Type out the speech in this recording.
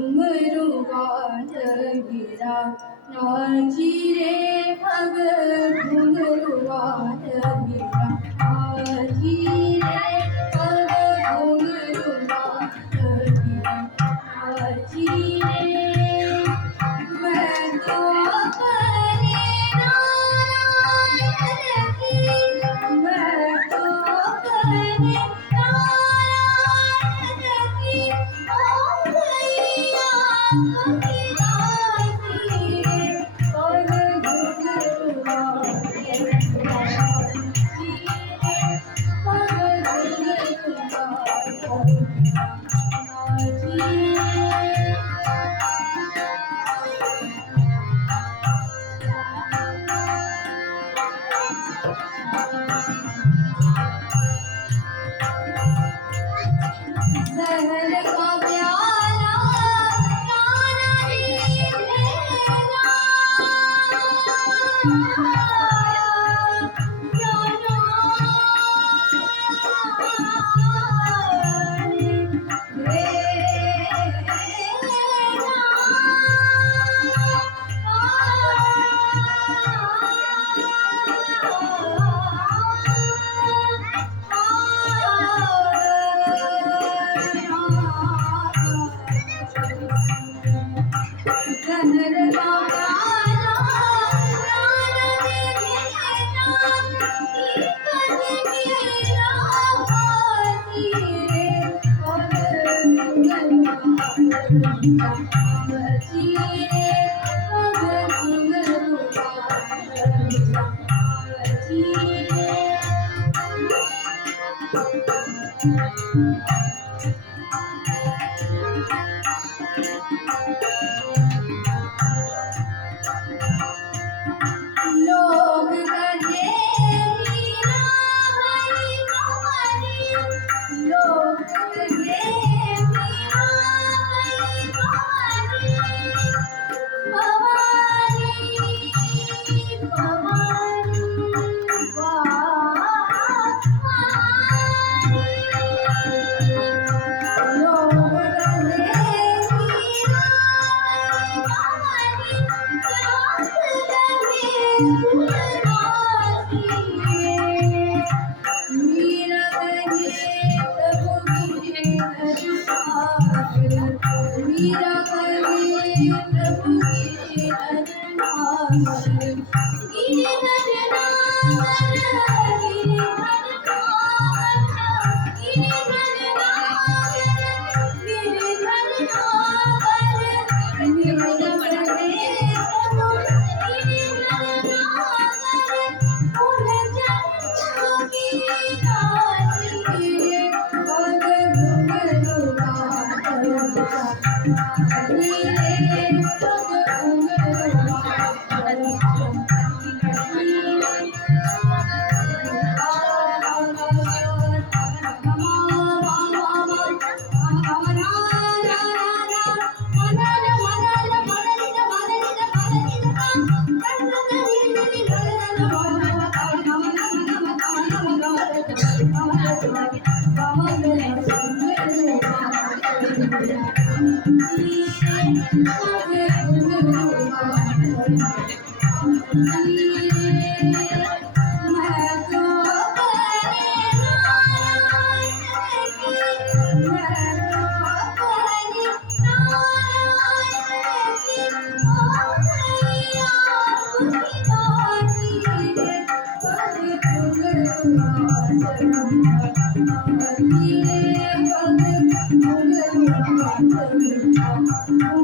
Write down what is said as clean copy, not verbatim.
घुंगरू गिरा नाची रे पग घुंगरू गिरा नाची रे पग घुंगरू गिरा नाची रे मैं तो अपने नारायण की मैं तो अपने नारायण की ओ भैया की नाची रे पग घुंगरू गिरा नाची रे पग घुंगरू गिरा नाची रे जहर का प्याला कान्हा पीलेगा लोग कहे मीरा भाई कहानी लोग कहे मीरा भाई कहानी भवानी भवानी लोग कहे मीरा भाई मीरा कहे प्रभु गिरि हर Thank you.